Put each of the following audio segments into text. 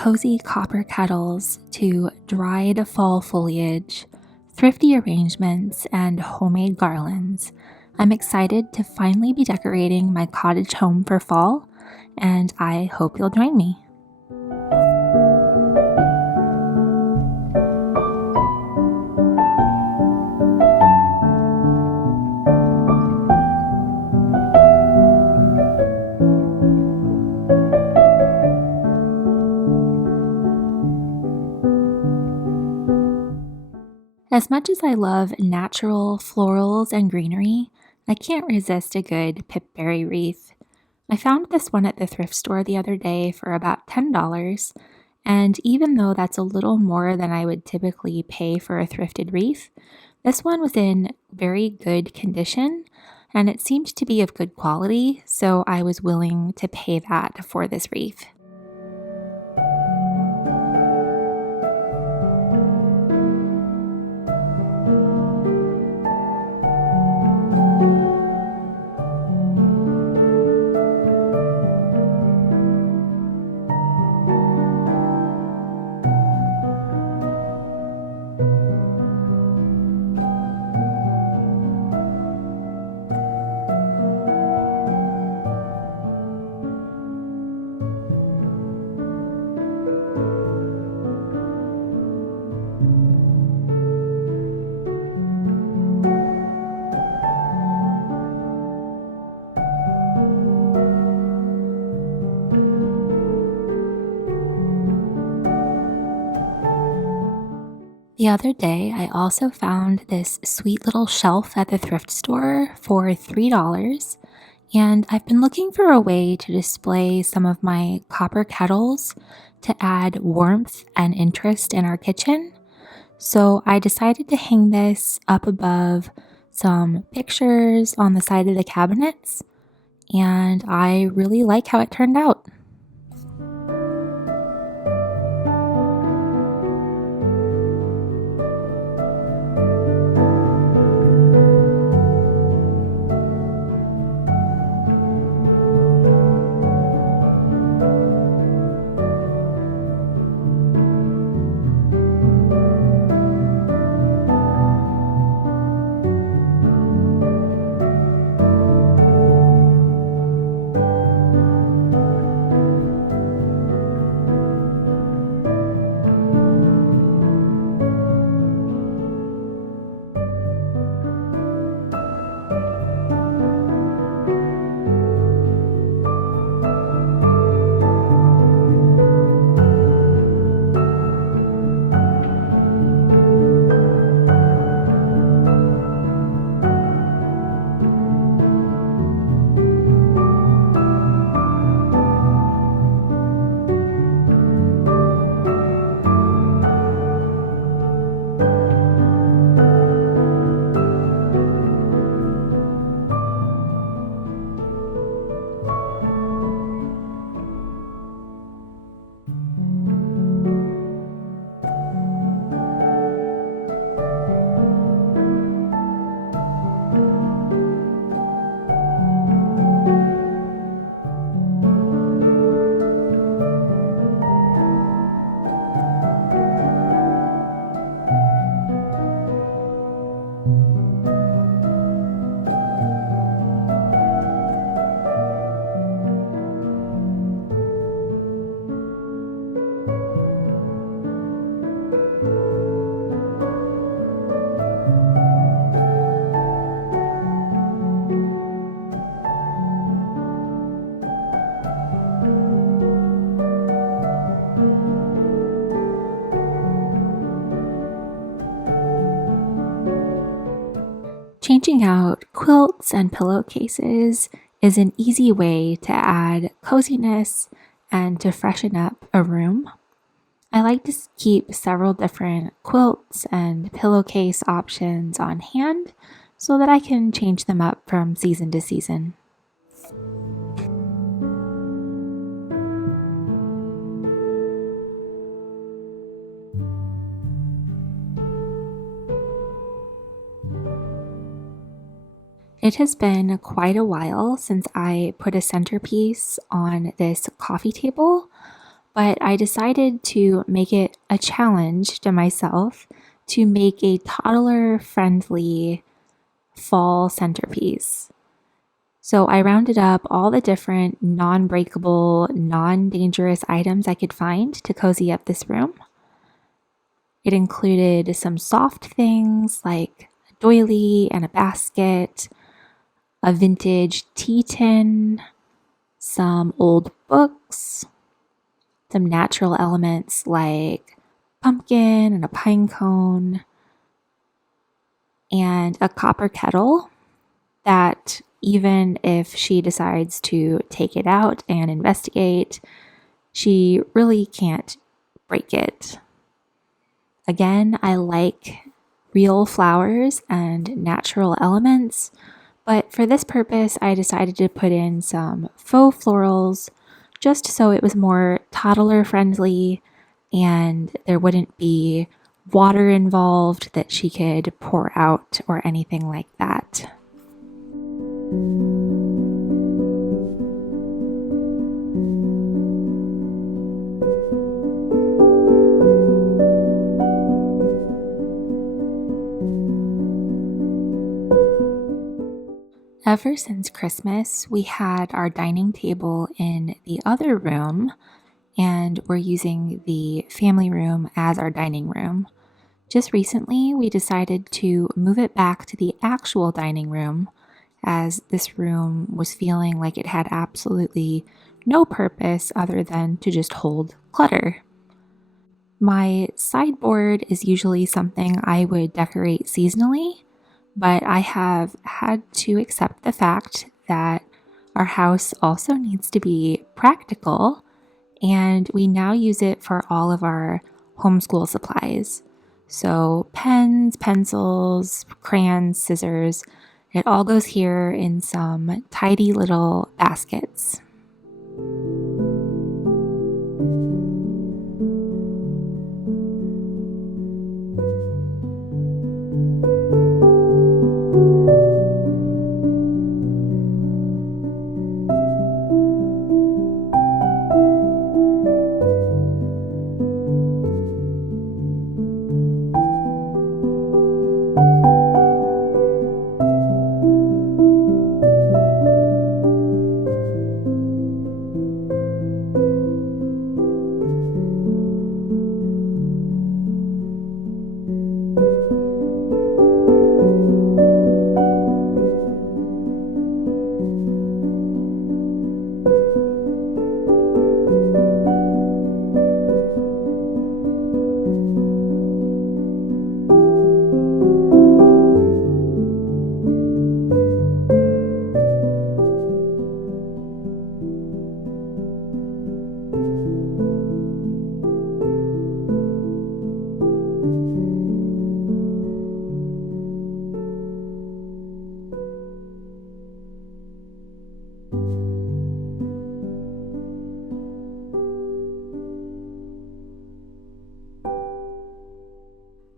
cozy copper kettles to dried fall foliage, thrifty arrangements, and homemade garlands, I'm excited to finally be decorating my cottage home for fall, and I hope you'll join me. As much as I love natural florals and greenery, I can't resist a good pipberry wreath. I found this one at the thrift store the other day for about $10, and even though that's a little more than I would typically pay for a thrifted wreath, this one was in very good condition, and it seemed to be of good quality, so I was willing to pay that for this wreath. The other day, I also found this sweet little shelf at the thrift store for $3, and I've been looking for a way to display some of my copper kettles to add warmth and interest in our kitchen. So I decided to hang this up above some pictures on the side of the cabinets, and I really like how it turned out. Changing out quilts and pillowcases is an easy way to add coziness and to freshen up a room. I like to keep several different quilts and pillowcase options on hand so that I can change them up from season to season. It has been quite a while since I put a centerpiece on this coffee table, but I decided to make it a challenge to myself to make a toddler-friendly fall centerpiece. So I rounded up all the different non-breakable, non-dangerous items I could find to cozy up this room. It included some soft things like a doily and a basket, a vintage tea tin, some old books, some natural elements like pumpkin and a pine cone, and a copper kettle that even if she decides to take it out and investigate, she really can't break it. Again, I like real flowers and natural elements, but for this purpose, I decided to put in some faux florals just so it was more toddler friendly and there wouldn't be water involved that she could pour out or anything like that. Ever since Christmas, we had our dining table in the other room, and we're using the family room as our dining room. Just recently, we decided to move it back to the actual dining room, as this room was feeling like it had absolutely no purpose other than to just hold clutter. My sideboard is usually something I would decorate seasonally, but I have had to accept the fact that our house also needs to be practical, and we now use it for all of our homeschool supplies. So pens, pencils, crayons, scissors, it all goes here in some tidy little baskets.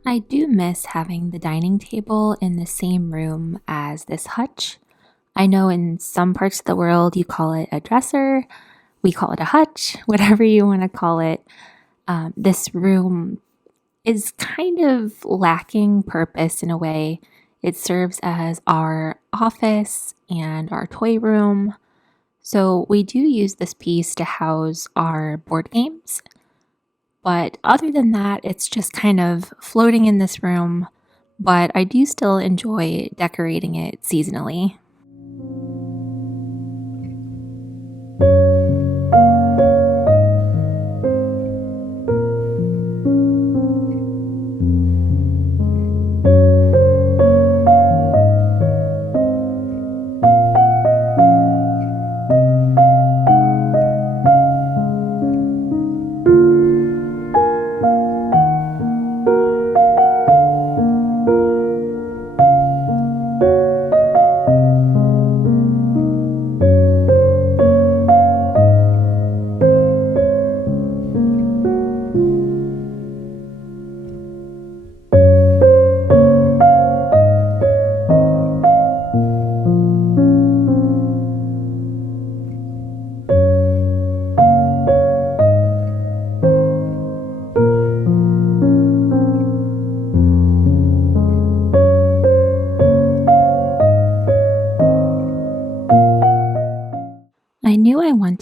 I do miss having the dining table in the same room as this hutch. I know in some parts of the world you call it a dresser, we call it a hutch, whatever you want to call it. This room is kind of lacking purpose in a way. It serves as our office and our toy room. So we do use this piece to house our board games. But other than that, it's just kind of floating in this room. But I do still enjoy decorating it seasonally.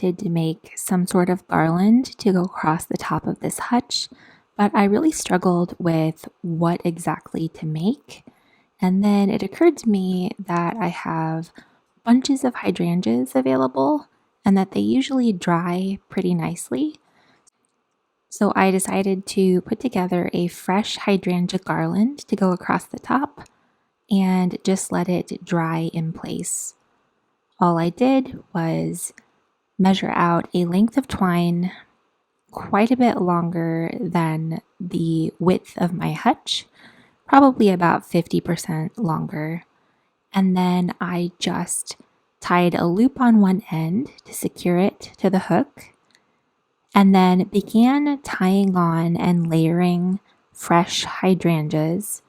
wanted to make some sort of garland to go across the top of this hutch, but I really struggled with what exactly to make. And then it occurred to me that I have bunches of hydrangeas available and that they usually dry pretty nicely. So I decided to put together a fresh hydrangea garland to go across the top and just let it dry in place. All I did was measure out a length of twine quite a bit longer than the width of my hutch, probably about 50% longer. And then I just tied a loop on one end to secure it to the hook, and then began tying on and layering fresh hydrangeas.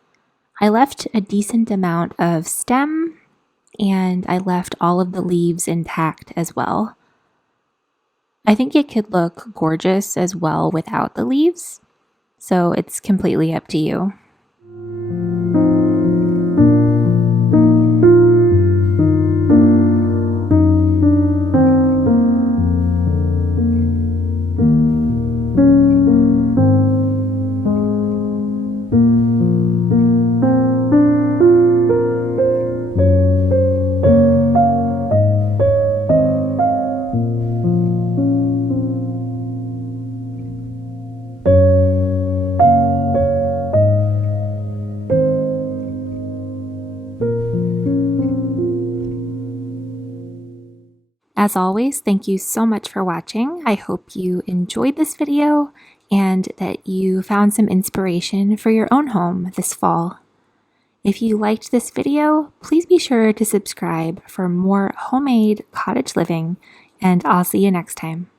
I left a decent amount of stem, and I left all of the leaves intact as well. I think it could look gorgeous as well without the leaves, so it's completely up to you. As always, thank you so much for watching. I hope you enjoyed this video and that you found some inspiration for your own home this fall. If you liked this video, please be sure to subscribe for more homemade cottage living, and I'll see you next time.